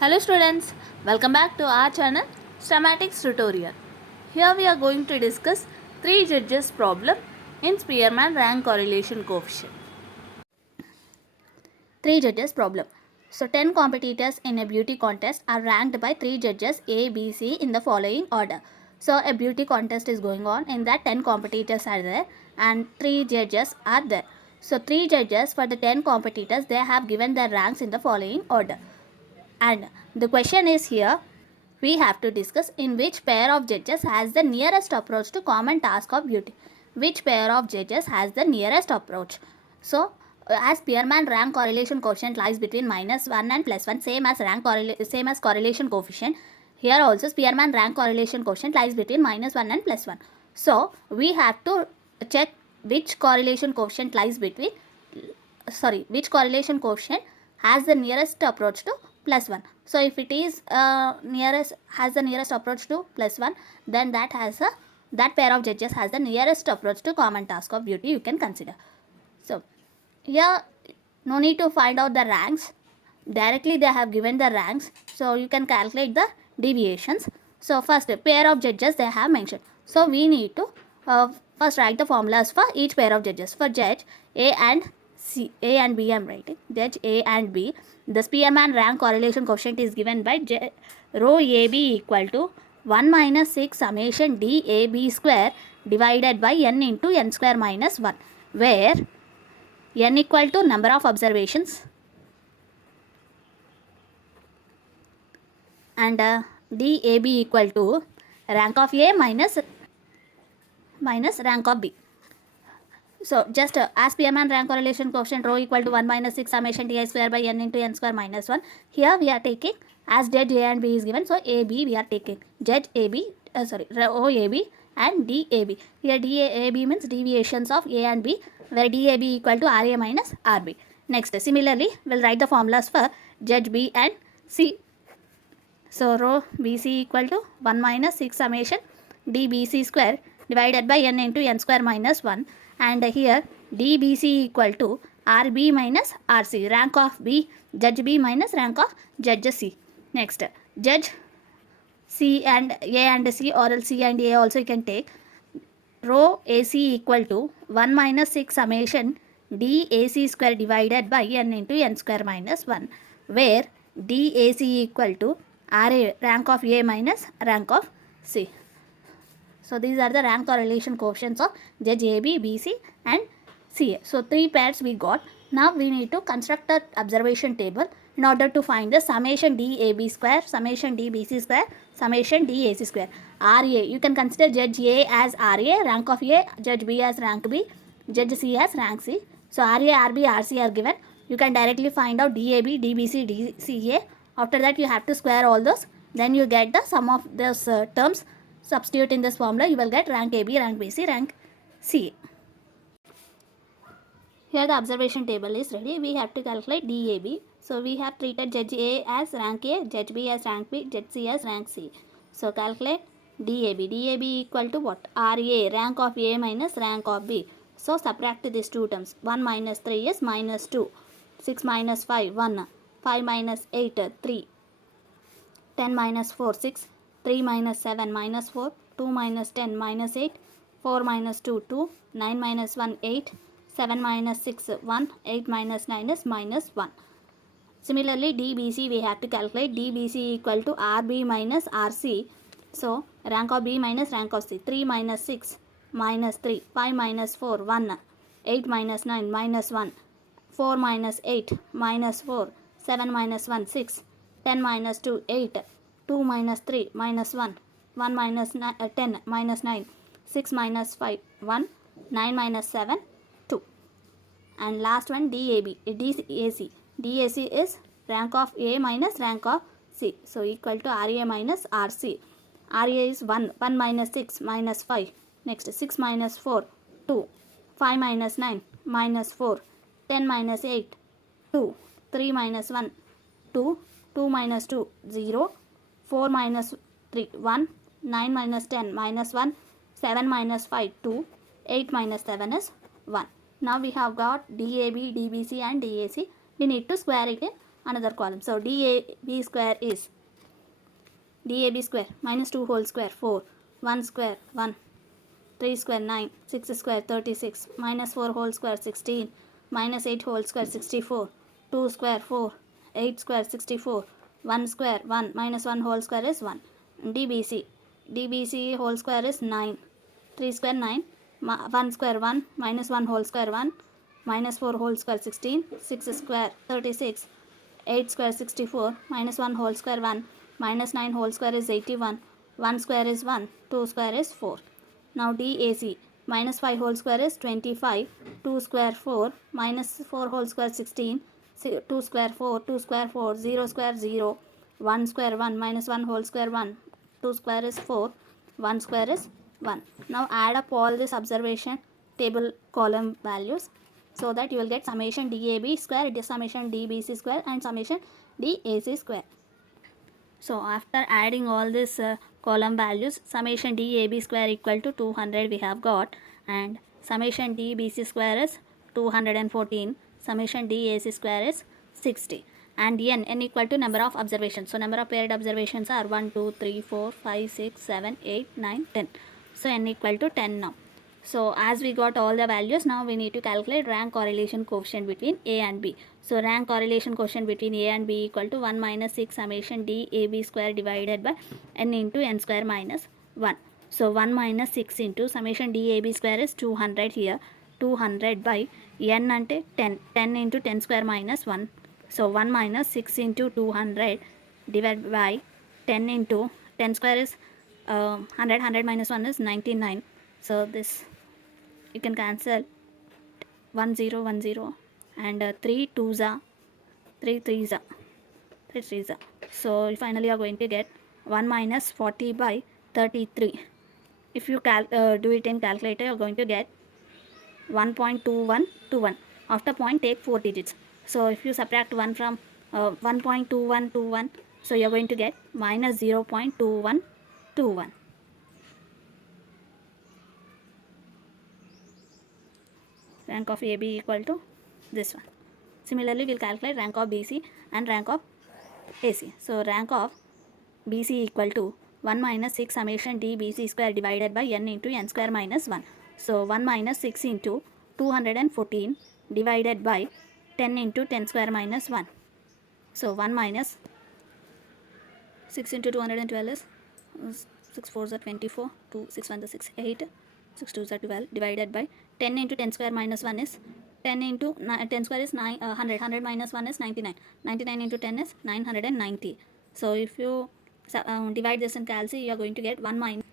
Hello students, welcome back to our channel Statistics tutorial. Here we are going to discuss 3 judges problem in Spearman rank correlation coefficient. 3 judges problem. So 10 competitors in a beauty contest are ranked by 3 judges A, B, C in the following order. So a beauty contest is going on. In that 10 competitors are there and 3 judges are there. So 3 judges for the 10 competitors, they have given their ranks in the following order. And the question is here, we have to discuss in which pair of judges has the nearest approach to common task of beauty. Which pair of judges has the nearest approach? So, as Spearman rank correlation coefficient lies between -1 and +1, same as correlation coefficient. Here also Spearman rank correlation coefficient lies between -1 and +1. So, we have to check which correlation coefficient lies between, which correlation coefficient has the nearest approach to +1. So if it is has the nearest approach to +1, then that pair of judges has the nearest approach to common task of beauty, you can consider. So here no need to find out the ranks, directly they have given the ranks, so you can calculate the deviations. So first pair of judges they have mentioned, so we need to first write the formulas for each pair of judges. For judge A and B I am writing. Judge A and B. The Spearman rank correlation coefficient is given by rho AB equal to 1 minus 6 summation DAB square divided by n into n square minus 1, where n equal to number of observations and DAB equal to rank of A minus rank of B. So just as Spearman rank correlation coefficient rho equal to 1 minus 6 summation di square by n into n square minus 1. Here we are taking as judge A and B is given, so AB we are taking judge AB, rho AB and DAB. Here DAB means deviations of A and B, where DAB equal to RA minus RB. Next, similarly, we'll write the formulas for judge B and C. So rho BC equal to 1 minus 6 summation DBC square divided by n into n square minus 1. And here DBC equal to RB minus RC, rank of B, judge B minus rank of judge C. Next, judge C and A and C, or else C and A also you can take. Rho AC equal to 1 minus 6 summation DAC square divided by n into n square minus 1, where DAC equal to RA, rank of A minus rank of C. So these are the rank correlation coefficients of judge AB, BC and CA. So 3 pairs we got. Now we need to construct an observation table in order to find the summation DAB square, summation DBC square, summation DAC square. RA, you can consider judge A as RA, rank of A, judge B as rank B, judge C as rank C. So RA, RB, RC are given. You can directly find out DAB, DBC, DCA. After that you have to square all those. Then you get the sum of those terms. Substitute in this formula, you will get rank AB, rank BC, rank C. Here the observation table is ready. We have to calculate DAB. So we have treated judge A as rank A, judge B as rank B, judge C as rank C. So calculate DAB. DAB equal to what? RA, rank of A minus rank of B. So subtract these two terms. 1 minus 3 is minus 2. 6 minus 5, 1. 5 minus 8, 3. 10 minus 4, 6. 3 minus 7 minus 4, 2 minus 10 minus 8, 4 minus 2, 2, 9 minus 1, 8, 7 minus 6, 1, 8 minus 9 is minus 1. Similarly, DBC we have to calculate. DBC equal to RB minus RC. So, rank of B minus rank of C. 3 minus 6 minus 3, 5 minus 4, 1, 8 minus 9 minus 1, 4 minus 8 minus 4, 7 minus 1, 6, 10 minus 2, 8, 2 minus 3 minus 1, 1 minus 10 minus 9, 6 minus 5, 1, 9 minus 7, 2. And last one DAB, DAC. DAC is rank of A minus rank of C. So equal to RA minus RC. RA is 1, 1 minus 6 minus 5. Next 6 minus 4, 2. 5 minus 9 minus 4. 10 minus 8, 2. 3 minus 1, 2. 2 minus 2, 0. 4 minus 3, 1, 9 minus 10 minus 1, 7 minus 5, 2, 8 minus 7 is 1. Now we have got DAB, DBC and DAC. We need to square it in another column. So DAB square is DAB square minus 2 whole square 4, 1 square 1, 3 square 9, 6 square 36, minus 4 whole square 16, minus 8 whole square 64, 2 square 4, 8 square 64, 1 square 1, minus 1 whole square is 1. DBC whole square is 9, 3 square 9, 1 square 1, minus 1 whole square 1, minus 4 whole square 16, 6 square 36, 8 square 64, minus 1 whole square 1, minus 9 whole square is 81, 1 square is 1, 2 square is 4. Now DAC, minus 5 whole square is 25, 2 square 4, minus 4 whole square 16, 2 square 4, 2 square 4, 0 square 0, 1 square 1, minus 1 whole square 1, 2 square is 4, 1 square is 1. Now add up all this observation table column values so that you will get summation DAB square, summation DBC square and summation DAC square. So after adding all this column values, summation DAB square equal to 200 we have got, and summation DBC square is 214, summation DAC square is 60, and n equal to number of observations. So number of paired observations are 1, 2, 3, 4, 5, 6, 7, 8, 9, 10. So n equal to 10 now. So as we got all the values, now we need to calculate rank correlation coefficient between A and B. So rank correlation coefficient between A and B equal to 1 minus 6 summation DAB square divided by n into n square minus 1. So 1 minus 6 into summation DAB square is 200 here. 200 by n ante 10. 10 into 10 square minus 1. So 1 minus 6 into 200 divided by 10 into 10 square is 100. 100 minus 1 is 99. So this you can cancel 1 0 1 0 and 3 2s are 3 3s are 3 3s are. So finally you are going to get 1 minus 40 by 33. If you do it in calculator, you are going to get 1.2121. After point, take 4 digits. So if you subtract 1 from 1.2121, so you are going to get minus 0.2121. Rank of AB equal to this one. Similarly, we will calculate rank of BC and rank of AC. So rank of BC equal to 1 minus 6 summation DBC square divided by n into n square minus 1. So 1 minus 6 into 214 divided by 10 into 10 square minus 1. So 1 minus 6 into 212 is 6 4s are 24, 2 6 1 is 6 8, 6 2s are 12 divided by 10 into 10 square minus 1 is 10 into 10 square is 100. 100 minus 1 is 99. 99 into 10 is 990. So if you divide this in calci, you are going to get 1 minus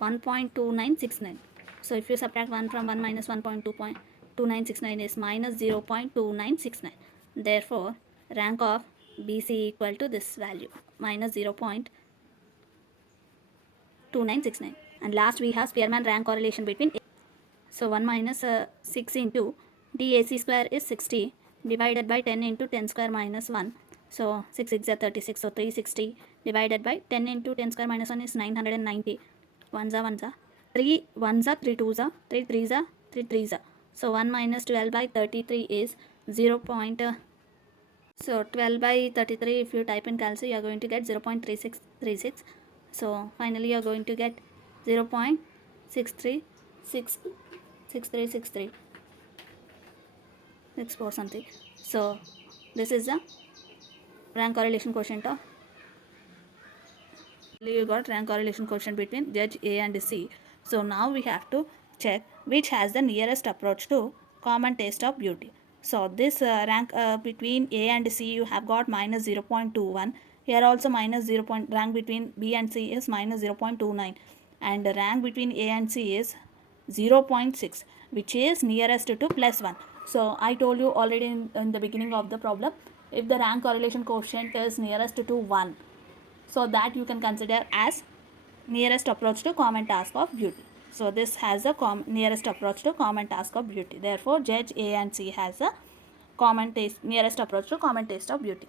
1.2969. So if you subtract 1 from 1 minus 1.2969 is minus 0.2969. Therefore, rank of BC equal to this value, minus 0.2969. And last we have Spearman rank correlation between A. So 1 minus 6 into DAC square is 60 divided by 10 into 10 square minus 1. So 6 6 are 36, so 360 divided by 10 into 10 square minus 1 is 990. 1s are 1s are 3 1s are 3 2s are 3 3s are 3 3s are. So 1 minus 12 by 33 is 0. So 12 by 33, if you type in calci, you are going to get 0.3636. So finally you are going to get 0.6363 64 something. So this is the rank correlation quotient of. You got rank correlation quotient between judge A and C. So now we have to check which has the nearest approach to common taste of beauty. So this rank between A and C, you have got minus 0.21. Here also minus 0. Rank between B and C is minus 0.29, and the rank between A and C is 0.6, which is nearest to plus 1. So I told you already in the beginning of the problem, if the rank correlation coefficient is nearest to 1, so that you can consider as nearest approach to common task of beauty. So this has a nearest approach to common task of beauty. Therefore, judge A and C has a common taste, nearest approach to common taste of beauty.